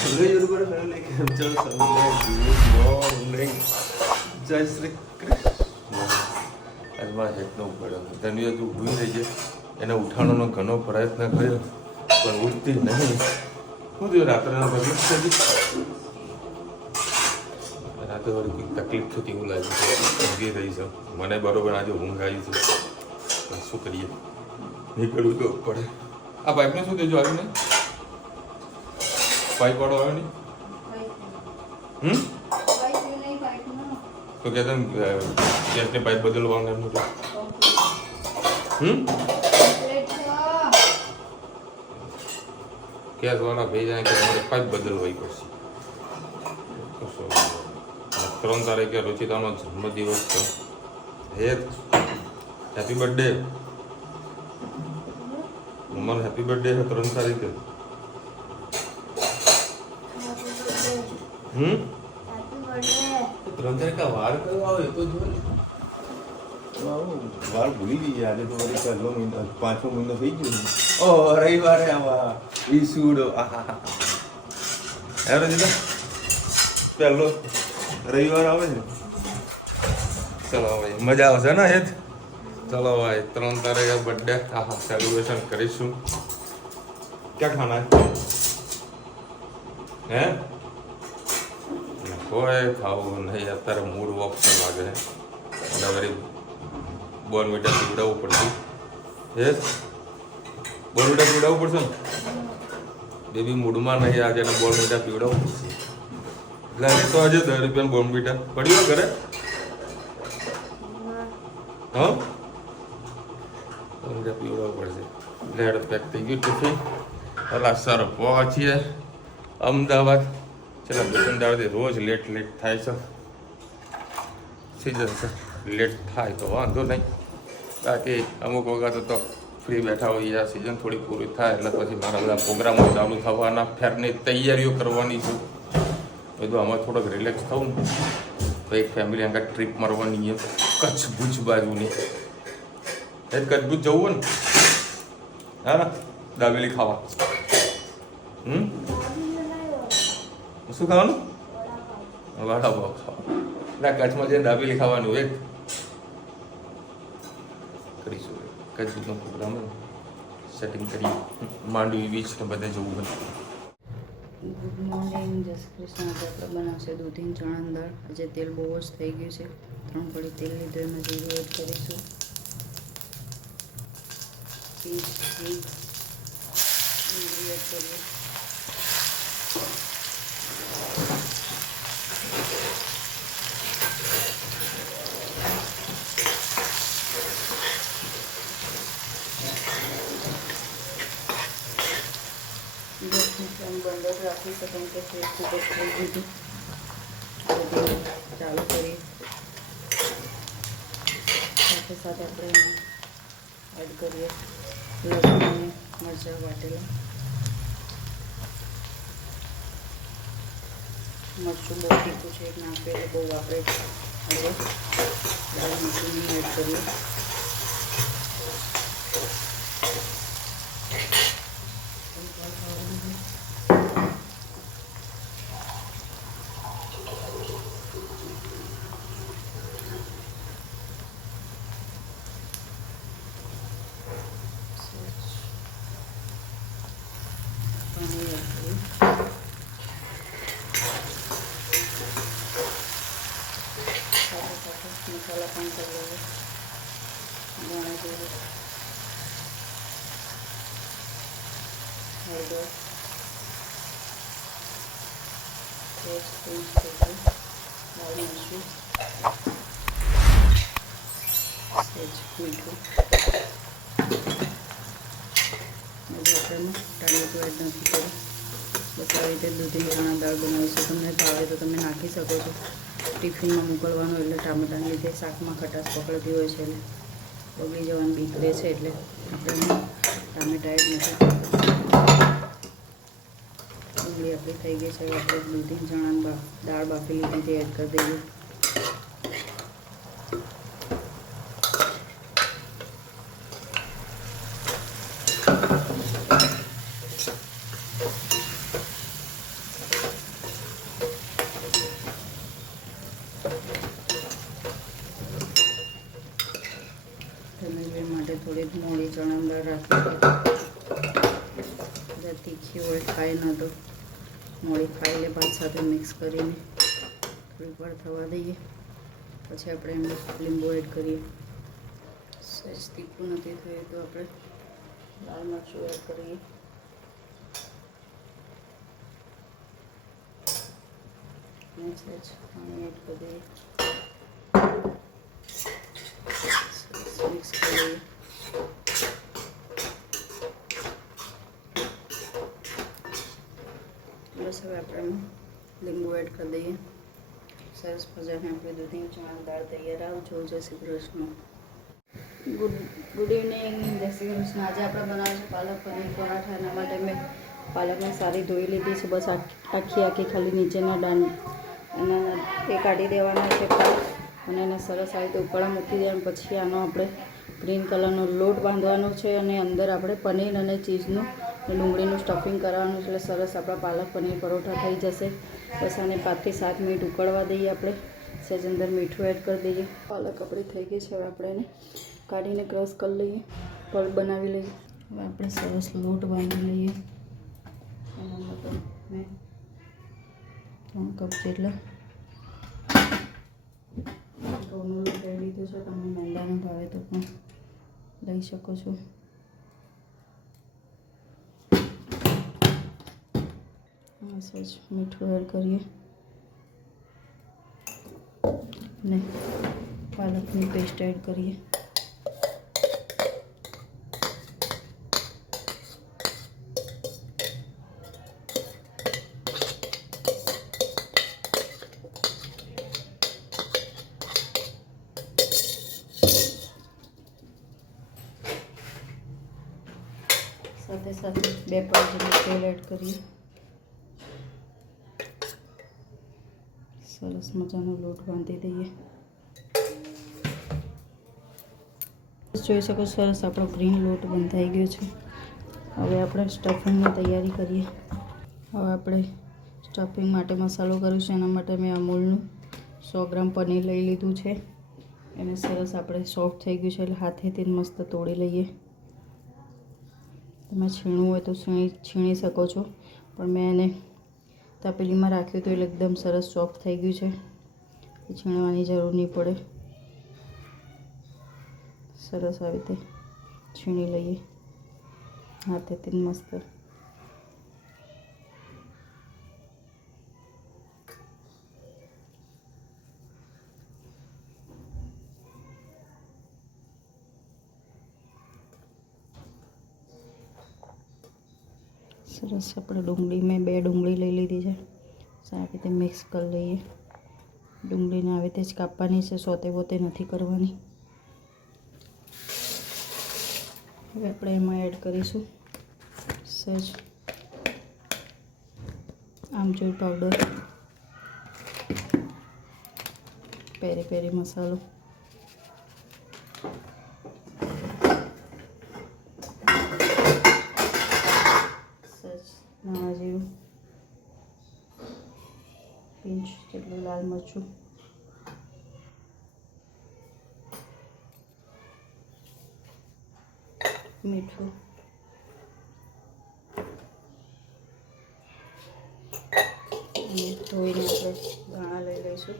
જય શ્રી કૃષ્ણ. આજમાં હેતનો પડ્યો ધન્યો તું ભૂલી રહી છે. એને ઉઠાણવાનો ઘણો પ્રયત્ન કર્યો પણ ઉઠતી નહીં. શું થયું રાત્રેનો તકલીફ થતી? રાતે વળી કંઈક તકલીફ થતી એવું લાગે છે. ઊંઘી રહી છે. મને બરોબર આજે ઊંઘ આવી છે. પણ શું કરીએ, નીકળવું તો પડે. આ પાઇપને શું દેજો આવ્યું નહીં? પાઇપ વાળો આવ્યો નહીં? તો કહેતા ગેસની પાઇપ બદલવાનું એમનું તો ગેસ વાળા ભાઈ જાય કે તમારે પાઇપ બદલવાઈ પડશે. 3 તારીખે રુચિતાનો જન્મદિવસ છે. Happy birthday. મમ્માનો હેપી બર્થડે છે 3 તારીખે. 3 તારીખે વાર કયો આવે એ તો જો ને. વાર ભૂલી ગઈ. આજે તો વળી 1લો મહિનો 5મો મહિનો થઈ ગયો. ઓ રવિવારે આવા ઈસુડો. હે રજીતા, 1લો રવિવાર આવે છે. ચલો ભાઈ મજા આવશે ને હેત. ચલો ભાઈ 3 તારીખે બર્થડે સેલિબ્રેશન કરીશું. ક્યાં ખાના હે? કોઈ ખાવું નહીં. અત્યારે મૂડ ઓફ લાગે છે. અને વળી બોર્નવિટા પીવડાવવું પડશે. હે બોર્નવિટા પીવડાવવું પડશે ને? બેબી મૂડમાં નહીં આજે એને બોર્નવિટા પીવડાવવું પડશે. એટલે તો આજે 10 રૂપિયાનું બોર્નવિટા પડ્યો ઘરે. હા બોર્નવિટા પીવડાવવું પડશે. લેડ પેક થઈ ગયું ટિફિન. અલા સર પહોંચીએ અમદાવાદ. ચલો દુકાનદારથી રોજ લેટ થાય છે. સિઝન છે, લેટ થાય તો વાંધો નહીં. બાકી અમુક વખત તો ફ્રી બેઠા હોઈએ. આ સિઝન થોડી પૂરી થાય એટલે પછી મારા બધા પ્રોગ્રામો ચાલુ થવાના, ફેરની તૈયારીઓ કરવાની છે. બધું આમાં થોડોક રિલેક્સ થવું ને તો એક ફેમિલી આગળ ટ્રીપ મારવાની એમ કચ્છ ભુજ બાજુની. એ કચ્છ ભુજ જવું ને? હા દાબેલી ખાવા. શું ખાવાનું? વડાપાવ ખાવા. ના કચ્છમાં જઈને દાબેલી ખાવાનું એક કરીશું. કચ્છ ભુજનો પ્રોગ્રામ સેટિંગ કરી માંડવી બીચ ને બધે જવું હોય. ગુડ મોર્નિંગ, જય શ્રી કૃષ્ણ. આજે આપણે બનાવશે દૂધીની ચણાની દાળ. આજે તેલ બહુ જ થઈ ગયું છે. 3 કડી તેલ લીધું, એમાં જીરું એડ કરીશું. ડુંગળી એડ કરીએ. બંધ રાખી શકું કે ફ્રીજ ખૂબ જ થઈ દીધું. ચાલુ કરીએ. સાથે સાથે આપણે એમાં એડ કરીએ લસણ અને મરચાં વાટેલા. મરચું બહુ તીખું છે એટલે નાખીએ એટલે બહુ આપણે હવે દાળ મીઠું એડ કરીએ. મસાલા પણ કરી લઈએ. ધાણા જીરું, હળદર, પેસ્ટ પેસ્ટ કરી લાલ મરચું, સેજ મીઠું. હજી આપણે ટામેટું એડ નથી કર્યું. બસ આવી રીતે દૂધીની ચણા દાળ બનાવીશું. તમને ભાવે તો તમે નાખી શકો છો. ટિફિનમાં મોકલવાનું એટલે ટામેટાને લીધે શાકમાં ખટાશ પકડતી હોય છે એટલે બગડી જવાની બીક રહે છે. એટલે આપણે ટામેટા એડ નથી. ડુંગળી આપણી થઈ ગઈ છે. આપણે દૂધીની ચણાની દાળ બાફી લીધી તે એડ કરી દઈએ. ચણાની દાળ રાખી બધા તીખી હોય ખાય ન તો મોડી ખાઈ લે ભાત સાથે મિક્સ કરીને થોડીક વાર થવા દઈએ. પછી આપણે એમાં લીંબુ એડ કરીએ. સહેજ તીખું નથી થયું તો આપણે લાલ મરચું એડ કરીએ. અને સહેજ પાણી એડ કરી દઈએ. મિક્સ કરી દઈએ. બસ હવે આપણે એમાં લીંબુ એડ કરી દઈએ. સરસ મજાની આપણી દૂધીની ચણાની દાળ તૈયાર. આવજો. જય શ્રી કૃષ્ણ. Good evening. જય શ્રી કૃષ્ણ. આજે આપણે બનાવીશું પાલક પનીર પરાઠા. એના માટે મેં પાલકને સારી ધોઈ લીધી છે. બસ આખી ખાલી નીચેના દાણ એના એ કાઢી દેવાના છે અને એને સરસ આવી રીતે ઉકળવા મૂકી દેવાનું. પછી આનો આપણે ગ્રીન કલરનો લોટ બાંધવાનો છે અને અંદર આપણે પનીર અને ચીઝનું ડુંગળીનું સ્ટફિંગ કરવાનું છે. એટલે સરસ આપણા પાલક પનીર પરોઠા થઈ જશે. બસ આને 5 થી 7 મિનિટ ઉકળવા દઈએ. આપણે સહેજ અંદર મીઠું એડ કરી દઈએ. પાલક આપણી થઈ ગઈ છે. હવે આપણે એને કાઢીને ક્રશ કરી લઈએ, પલ્પ બનાવી લઈએ. હવે આપણે સરસ લોટ બાંધી લઈએ. એના માટે મેં 3 કપ જેટલા ઘઉંનો લોટ લઈ લીધો છે. તમે મેંદાનો ભાવે તો પણ લઈ શકો છો. સહેજ મીઠું એડ કરીએ ને પાલકની પેસ્ટ એડ કરીએ. સાથે સાથે 2 પાવ જેટલું તેલ એડ કરીએ. સરસ મજાનો લોટ બાંધી દઈએ. જોઈ શકો સરસ આપણો ગ્રીન લોટ બંધાઈ ગયો છે. હવે આપણે સ્ટફિંગની તૈયારી કરીએ. હવે આપણે સ્ટફિંગ માટે મસાલો કરીશું. એના માટે મેં અમૂલનું 100 ગ્રામ પનીર લઈ લીધું છે. એને સરસ આપણે સોફ્ટ થઈ ગયું છે એટલે હાથેથી મસ્ત તોડી લઈએ. તમે છીણવું હોય તો છીણી શકો છો, પણ મેં એને તપેલીમાં રાખ્યું તો એટલે એકદમ સરસ સોફ્ટ થઈ ગયું છે. છીણવાની જરૂર નહીં પડે. સરસ આવી રીતે છીણી લઈએ હાથેથી મસ્ત. સરસ આપણે ડુંગળી મેં 2 ડુંગળી લઈ લીધી છે. સારી રીતે મિક્સ કરી લઈએ. ડુંગળીને આવી રીતે જ કાપવાની છે, સોતે બોતે નથી કરવાની. હવે આપણે એમાં એડ કરીશું સહેજ આમચૂર પાવડર, પેરી પેરી મસાલો, સહેજ ધાણા જીરું, પિંચ જેટલું લાલ મરચું, મીઠું, અને ધોઈને આપણે ધાણા લઈ લઈશું.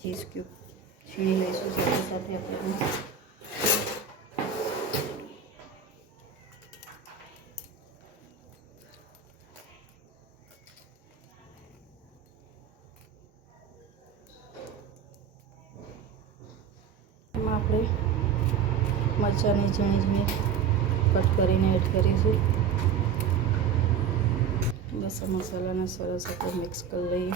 ચીઝ ક્યુબ છીણી લઈશું. સાથે સાથે આપણે આપણે મરચાંની ઝીણી કટ કરીને એડ કરીશું. બસ આ મસાલાને સરસ આપણે મિક્સ કરી લઈએ.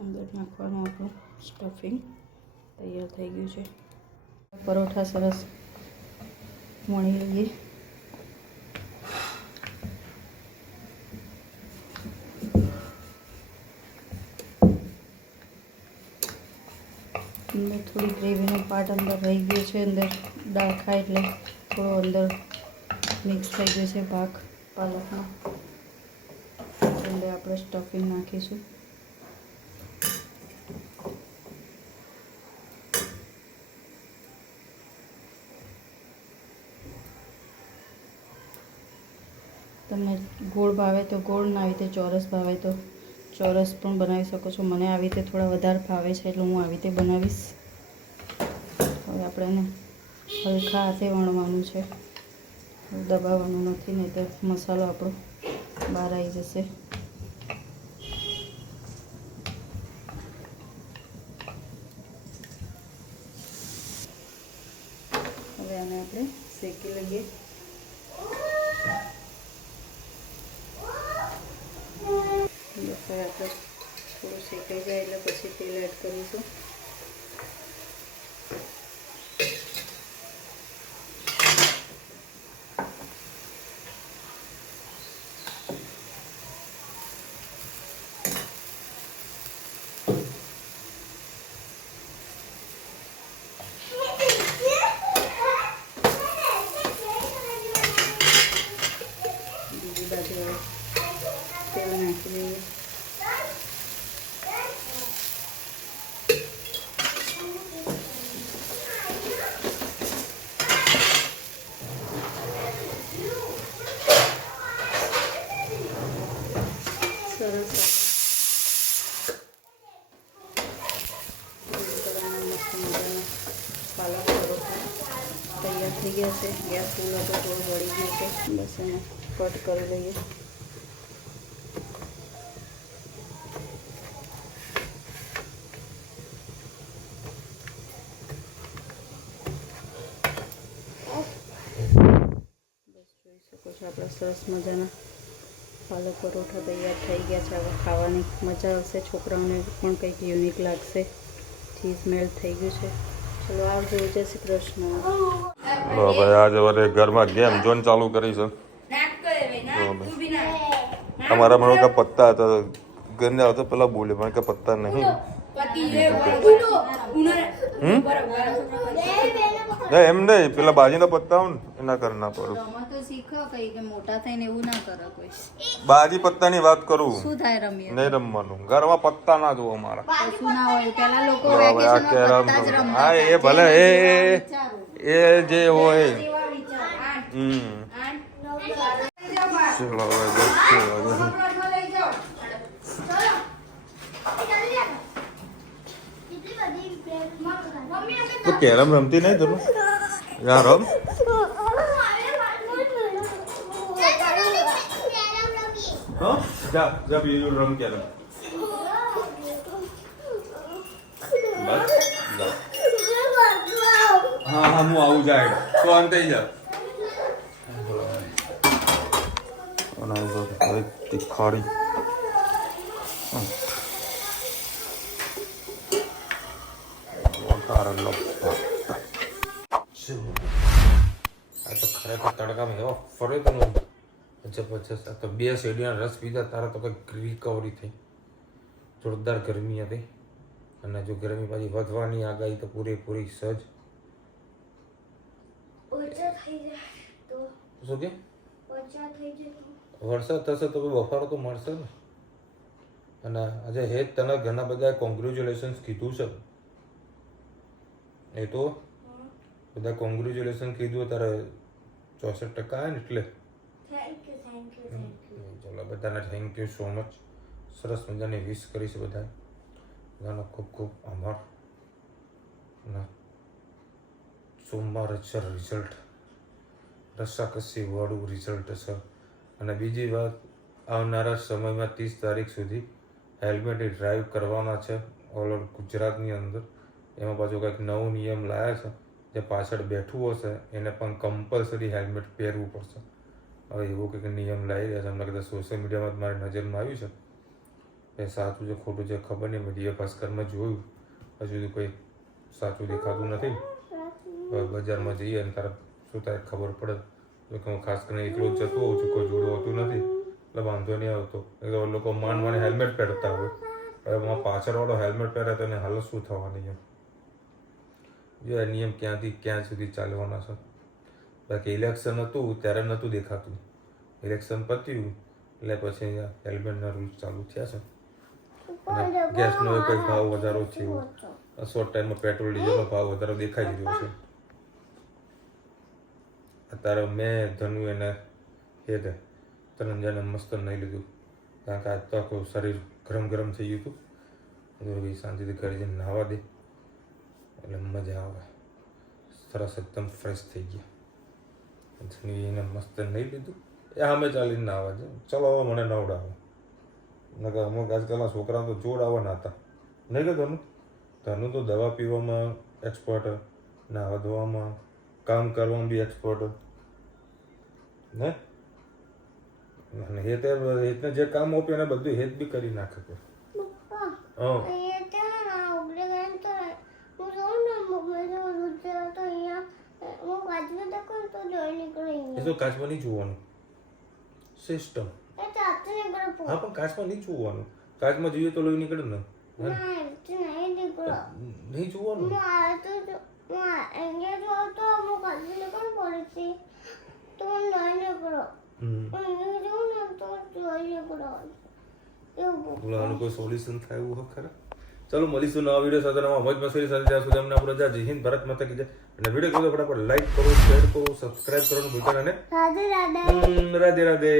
અંદર નાખવાનું આપણું સ્ટફિંગ તૈયાર થઈ ગયું છે. પરોઠા સરસ વણી લઈએ. થોડી ગ્રેવીનો પાર્ટ અંદર રહી ગયો છે, અંદર દાળ ખાય એટલે થોડો અંદર મિક્સ થઈ ગયો છે ભાગ પાલકમાં. અંદર આપણે સ્ટફિંગ નાખીશું. તમને ગોળ ભાવે તો ગોળ, ના આવી રીતે ચોરસ ભાવે તો ચોરસ પણ બનાવી શકો છો. મને આવી રીતે થોડા વધારે ભાવે છે એટલે હું આવી રીતે બનાવીશ. હવે આપણે એને હલકા હાથે વણવાનું છે, દબાવવાનું નથી, નહીં તો મસાલો આપણો બહાર આવી જશે. હવે આને આપણે શેકી લઈએ. બસ હવે આપણે થોડું શેકાઈ જાય એટલે પછી તેલ એડ કરીશું. બીજી બાજુ તેલ નાખી દઈએ. સરસ મસ્ત મજાના પાલક પરોઠા તૈયાર થઈ ગયા છે. ગેસ ફૂલ હતો, થોડું વળી ગયું છે. બસ એને કટ કરી લઈએ. બસ જોઈ શકો છો આપણા સરસ મજાના પાલક પરોઠા તૈયાર થઈ ગયા છે. હવે ખાવાની મજા આવશે, છોકરાઓને પણ કંઈક યુનિક લાગશે. ચીઝ મેલ્ટ થઈ ગયું છે. ચલો આવજો. જય શ્રી કૃષ્ણ. ભાઈ આજે વરે ઘરમાં ગેમ ઝોન ચાલુ કરી છે. અમારા મને કે પત્તા હતા, ઘરને આવતા પેલા બોલે મને કે પત્તા નહીં. એમ નહીં, પેલા બાજીના પત્તા હોય ને એના કરના પડું. મોટા થઈને એવું ના કરો કોઈ. બાજી પત્તાની વાત કરું. શું થાય રમીએ? નહીં રમવાનું, ઘરમાં પત્તા ના જોવો અમારા. કશું ના હોય. પેલા લોકો આ વેકેશનમાં પત્તા જ કેરમ, રમતા હા એ ભલે એ જે હોય. ચલો હવે તો કેરમ રમતી નહીં તમે? યાર રમ. જા જા બીજું રમ કેરમ. બસ જા. હા હું આવું જાય તો અંતે જા. તીખારી આ તો ખરેખર તડકામાં એવો ફર્યો તો જબરજસ્ત. આ તો 2 શેરડીના રસ પીધા તારા તો કંઈક રિકવરી થઈ. જોરદાર ગરમી હતી અને જો ગરમી પાછી વધવાની આગાહી તો પૂરેપૂરી સજ. શું કે વરસાદ થશે તો બફારો તો મળશે ને. અને આજે હે તને ઘણા બધા કોંગ્રેચ્યુલેશન્સ કીધું છે. એ તો બધા કોંગ્રેચ્યુલેશન કીધું તારે 64% આવે ને એટલે. ચલો બધાને થેન્ક યુ સો મચ. સરસ મજાની વિશ કરીશ બધા. બધાનો ખૂબ ખૂબ આભાર. અને સોમવારે છે રિઝલ્ટ, રસાકસી વાળું રિઝલ્ટ છે. અને બીજી વાત, આવનારા સમયમાં 30 તારીખ સુધી હેલ્મેટ ડ્રાઈવ કરવાના છે ઓલ ઓવર ગુજરાતની અંદર. એમાં પાછું કંઈક નવો નિયમ લાવ્યા છે, જે પાછળ બેઠું હશે એને પણ કમ્પલસરી હેલ્મેટ પહેરવું પડશે. હવે એવો કંઈક નિયમ લાવી રહ્યા છે. હમણાં કદાચ સોશિયલ મીડિયામાં મારી નજરમાં આવ્યું છે. એ સાચું છે ખોટું છે ખબર નહીં. મેં ડીએ ભાસ્કરમાં જોયું, હજુ સુધી કોઈ સાચું દેખાતું નથી. હવે બજારમાં જઈએ અને તારે શું તારે ખબર પડે. જો કે હું ખાસ કરીને એકલો જ જતો હોઉં છું, કોઈ જોડે હોતું નથી એટલે વાંધો નહીં આવતો. લોકો માંડ હેલ્મેટ પહેરતા હોય, હવે પાછળવાળો હેલ્મેટ પહેરે તો એને હાલત શું થવાની એમ. જો આ નિયમ ક્યાંથી ક્યાં સુધી ચાલવાના છે. બાકી ઇલેક્શન હતું ત્યારે નહોતું દેખાતું, ઇલેક્શન પત્યું એટલે પછી હેલ્મેટના રૂલ્સ ચાલુ થયા છે. અને ગેસનો કંઈક ભાવ વધારો છે, શોર્ટ ટાઈમમાં પેટ્રોલ ડીઝલનો ભાવ વધારો દેખાઈ રહ્યો છે. અત્યારે મેં ધનુ એને હેત 3 જણે મસ્ત નહીં લીધું, કારણ કે આજ તો આખું શરીર ગરમ ગરમ થઈ ગયું હતું. શાંતિથી ઘરે જઈને નાહવા દે એટલે મજા આવે, સરસ એકદમ ફ્રેશ થઈ ગયા. ધનુ એને મસ્ત નહીં લીધું, એ સામે ચાલીને નાહવા છે. ચલો હવે મને નવડાવે, નકર અમુક આજકાલના છોકરા તો જોડાવાના હતા નહીં કે ધનુ. ધનુ તો દવા પીવામાં એક્સપર્ટ, નાહવા ધોવામાં, કામ કરવામાં બી એક્સપર્ટ ને. અને હેતને જે કામ આપ્યું એને બધું હેત બી કરી નાખે. હા એ તો કાચમાં નહીં જોવાનું સિસ્ટમ. હા પણ કાચમાં નહીં જોવાનું, કાચમાં જોઈએ તો લોહી નીકળે ને. નહીં જોવાનું. આનું કોઈ સોલ્યુશન થાય એવું ખરા? ચલો મળીશું નવા વિડીયો સાથે, નવા મોજ મસ્તી સાથે. ત્યાં સુધી અમને આપણો જય હિન્દ, ભારત માતા કી જય. અને વિડીયો ગમે ફટાફટ લાઈક કરો, શેર કરો, સબસ્ક્રાઇબ કરવાનું ભૂલતા નહીં. રાધે રાધે.